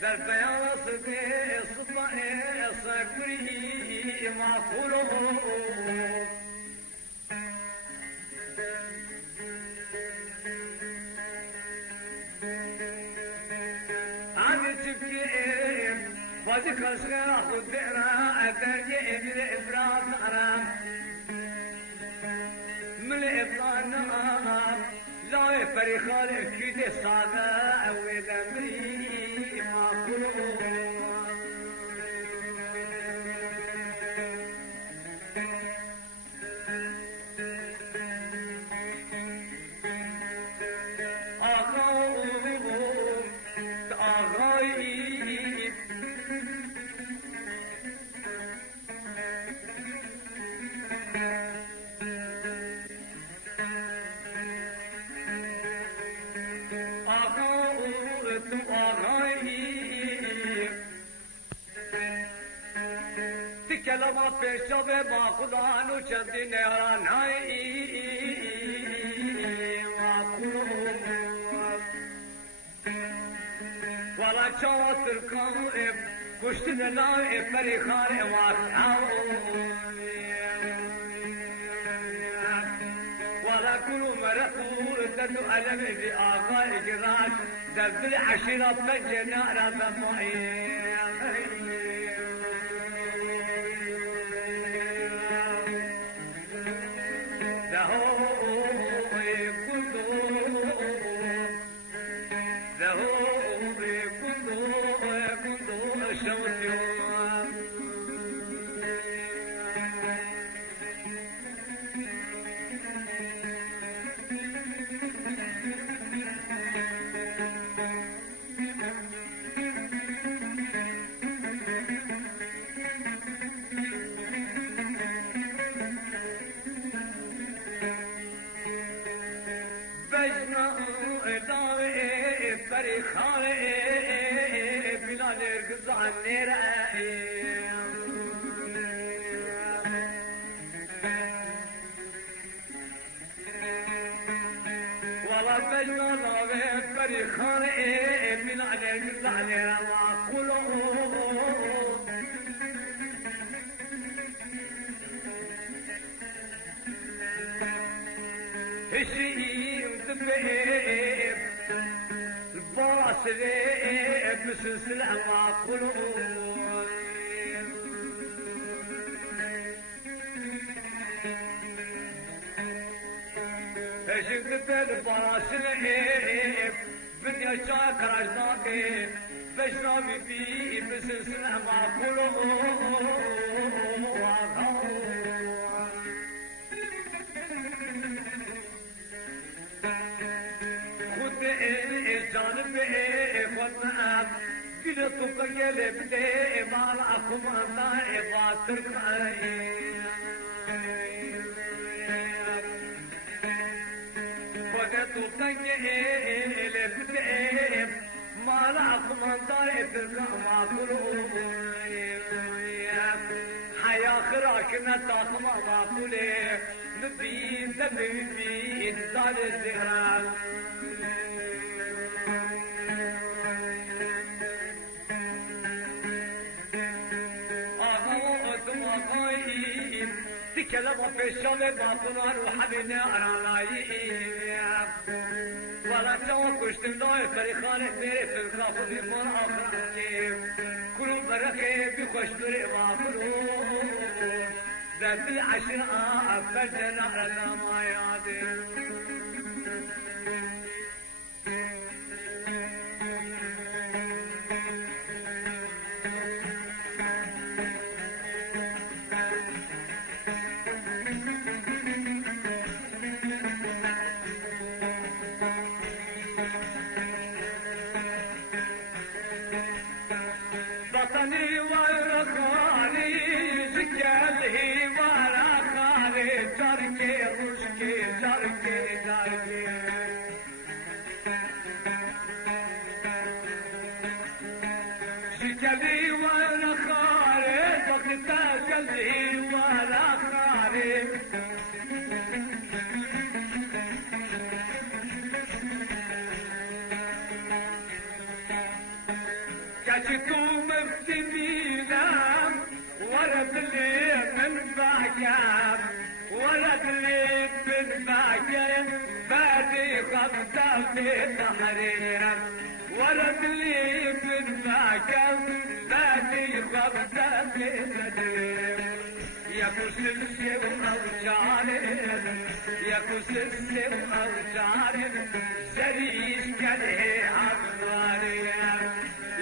در بیاس به صبح سکری معقولو عادی چکی بازی کشگاه خود را درگه ابر افراد نرم من افراد لا فريخال كده صاغا ودمري معقولو کلمه پیشا به ما خدا نو چندی نیاران های والا چاوا ترکان کشتی نلای پری خان واسعاو والا کلو مرقو ددو علم بی آقا اجراج در دل عشیرات مجنه را بمعی كلام في الشام باطنان وحبنا أرانايي ولا توا كشتم نوع فريقان ميري في الكافر من آخرتي كلوا بركة بخش بري وافرو ذات العشر أفجنا على ما يعدي بطني ورقاني زكالي ورقاني جركي رشكي جركي جركي زكالي ورقاني بطني ورقاني كشتو مفتنينا ورد لي من بعجاب ورد لي من بعجاب بادي خبطة في تحرير ورد لي من بعجاب بادي خبطة في تحرير يا كسلسي وأوجاري يا كسلسي وأوجاري زريش كله عباري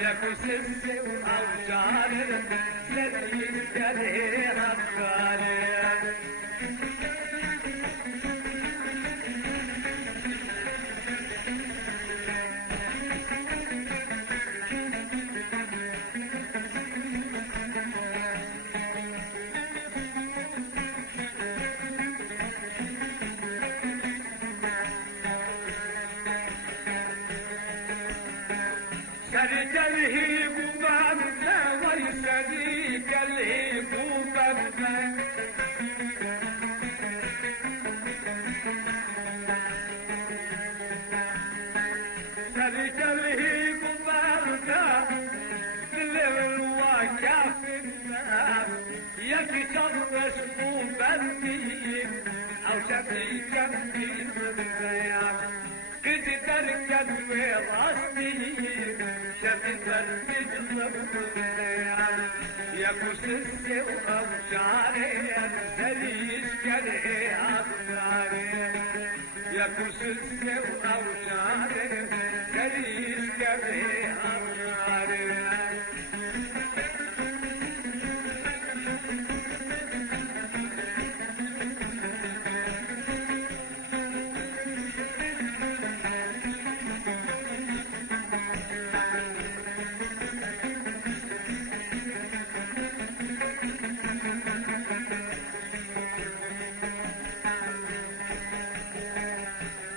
يا كسلسي وأوجاري زريش كله عباري شريك الهيب وبابنا ويشريك الهيب وبابنا شريك الهيب وبابنا بالليل وكافنا يكي تغرس وبابني او شريك الهيب وبابنا كنت تركب وراسي شفتر تجذب يا كسلسي وأوجاري زليش كره أفكاري يا كسلسي وأوجاري زليش كره أفكاري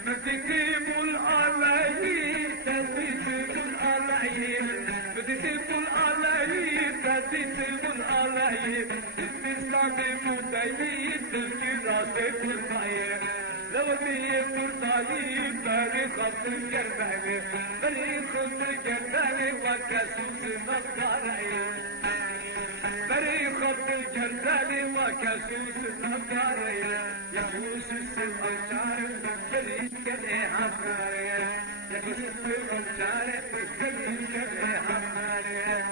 بديتيب الألايين بديتيب الألايين بديتيب الألايين بديتيب الألايين تستعمل مدايين تلقي الخير لو بيه فرطايين بريخ الجرباني بريخ الجرباني وكسوس مقدارين بريخ الجرباني وكسوس مقدارين يفوس السمجار بريخ كده حمارين يفوس السمجار بريخ كده حمارين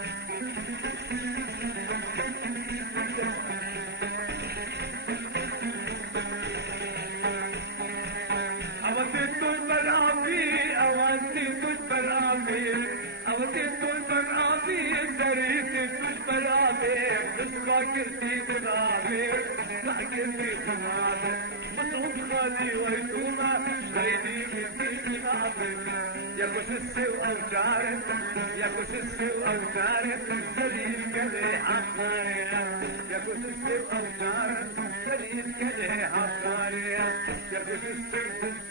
أوديت البرامي أوديت البرامي أوديت البرامي دريت البرامي بس فاكرتي برامي فاكرتي برامي مصروف خالي ويتوما غيري مني برامي يا كسسي وأوجاري يا كسسي وأوجاري دريت كده حماري يا كسسي وأوجاري دريت كده حماري يا كسسي